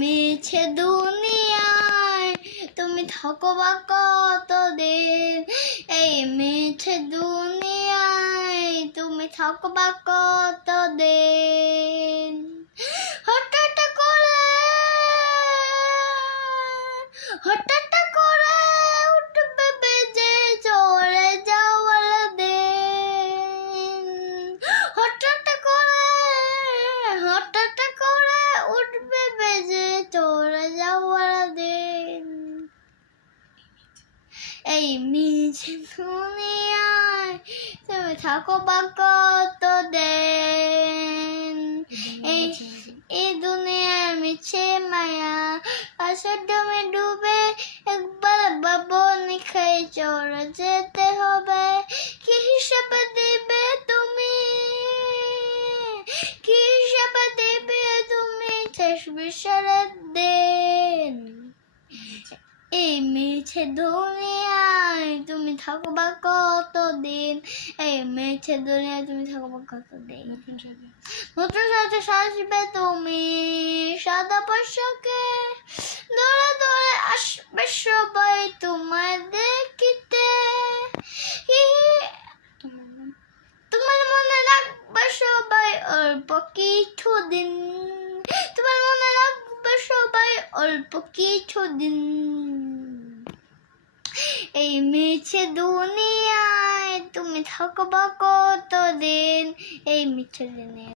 মিছে দুনিয়ায় তুমি থাকো বা কতদিন, এই মিছে দুনিয়ায় তুমি থাকো বা কতদিন। হঠাৎ করে উঠবে বেজে চলে যাওয়ার দিন। হঠাৎ করে উঠবে বেজে চলে যাওয়ার দিন, এই মিছে দুনিয়ায় তুমি থাকো বা কতদিন। এই দুনিয়ার মিছে মায়া আসলে ডুবে একবার বাবনি খেয়ে চলে যেতে হবে। কি হিসাবে দিবে তুমি, কি হিসাবে দিবে তুমি শেষ বিচারের দিন। এই মিছে দুনিয়ায় তুমি থাকো বা কতদিন, এই মিছে দুনিয়ায় তুমি থাকো বা কতদিন। নতুন সাথে সাজবে তুমি সাদা পোশাকে, দৌড়ে দৌড়ে আসবে সবাই তোমায় দেখিতে। তোমার মনে রাখবে সবাই অল্প কিছুদিন, তোমার মনে রাখবে সবাই অল্প কিছুদিন। এই মিছে দুনিয়ায় তুমি থাকো বা কতদিন, এই মিছে দুনিয়ায়।